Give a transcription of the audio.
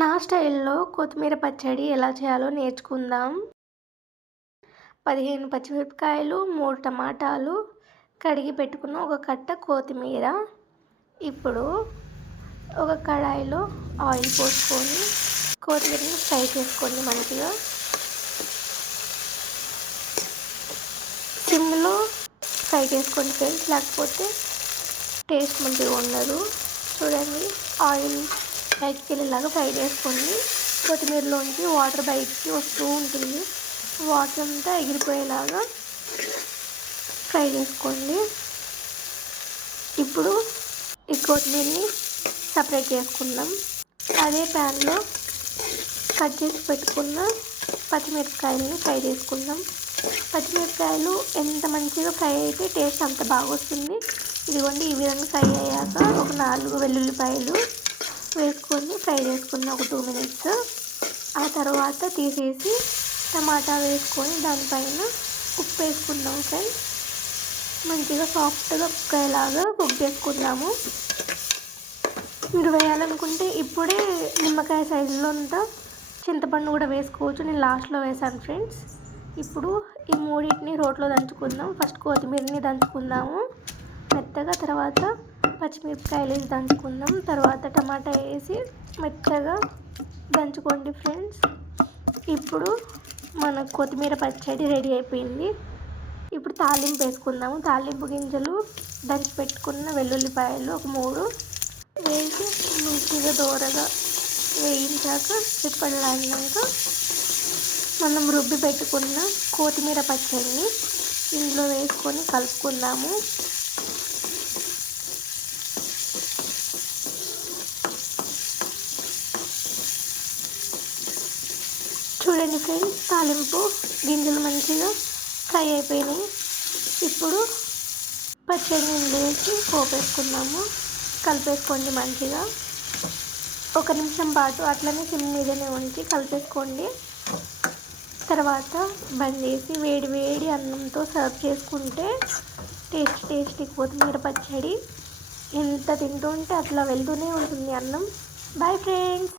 నా స్టైల్‌లో కొత్తిమీర పచ్చడి ఎలా చేయాలో నేర్చుకుందాం. 15 పచ్చిమిరపకాయలు, 3 టమాటాలు, కడిగి పెట్టుకున్న ఒక కట్ట కొత్తిమీర. ఇప్పుడు ఒక కడాయిలో ఆయిల్ పోసుకొని కొత్తిమీరని ఫ్రై చేసుకోండి మంచిగా. సిమ్‌లో ఫ్రై చేసుకోండి ఫ్రెండ్స్, లేకపోతే టేస్ట్ మంచిగా ఉండదు. చూడండి, ఆయిల్ బయటికి వెళ్ళేలాగా ఫ్రై చేసుకోండి. కొత్తిమీరలోంచి వాటర్ బయటికి వస్తూ ఉంటుంది. వాటర్ అంతా ఎగిరిపోయేలాగా ఫ్రై చేసుకోండి. ఇప్పుడు ఈ కొత్తిమీరని సపరేట్ చేసుకుందాం. అదే ప్యాన్లో కట్ చేసి పెట్టుకున్న పచ్చిమిరపకాయలని ఫ్రై చేసుకుందాం. పచ్చిమిరపకాయలు ఎంత మంచిగా ఫ్రై అయితే టేస్ట్ అంత బాగా వస్తుంది. ఇదిగోండి, ఈ విధంగా ఫ్రై అయ్యాక ఒక 4 వెల్లుల్లిపాయలు వేసుకొని ఫ్రై చేసుకున్న ఒక 2 మినిట్స్. ఆ తర్వాత తీసేసి టమాటా వేసుకొని దానిపైన ఉప్పు వేసుకుందాం ఫ్రెండ్స్. మంచిగా సాఫ్ట్గా కుక్ అయ్యేలాగా కుక్ చేసుకుందాము. మీరు వేయాలనుకుంటే ఇప్పుడే నిమ్మకాయ సైజులో అంతా చింతపండు కూడా వేసుకోవచ్చు. నేను లాస్ట్లో వేసాను ఫ్రెండ్స్. ఇప్పుడు ఈ మూడింటిని రోట్లో దంచుకుందాం. ఫస్ట్ కొత్తిమీరని దంచుకుందాము మెత్తగా, తర్వాత పచ్చిమిరపకాయలు వేసి దంచుకుందాం, తర్వాత టమాటా వేసి మెత్తగా దంచుకోండి ఫ్రెండ్స్. ఇప్పుడు మన కొత్తిమీర పచ్చడి రెడీ అయిపోయింది. ఇప్పుడు తాలింపు వేసుకుందాము. తాలింపు గింజలు, దంచి పెట్టుకున్న వెల్లుల్లిపాయలు ఒక 3 వేసి మంచిగా దోరగా వేయించాక చిప్పలాడినాక మనం రుబ్బి పెట్టుకున్న కొత్తిమీర పచ్చడిని ఇందులో వేసుకొని కలుపుకుందాము. చూడండి ఫ్రెండ్స్, తాలింపు గింజలు మంచిగా ఫ్రై అయిపోయినాయి. ఇప్పుడు పచ్చడిని వేసి పోపేసుకుందాము. కలిపేసుకోండి మంచిగా. 1 నిమిషం పాటు అట్లనే సిమ్ మీదనే ఉంచి కలిపేసుకోండి. తర్వాత బంద్ చేసి వేడి వేడి అన్నంతో సర్వ్ చేసుకుంటే టేస్టీ కొత్తిమీర పచ్చడి ఎంత తింటుంటే అట్లా వెళ్తూనే ఉంటుంది అన్నం. Bye friends.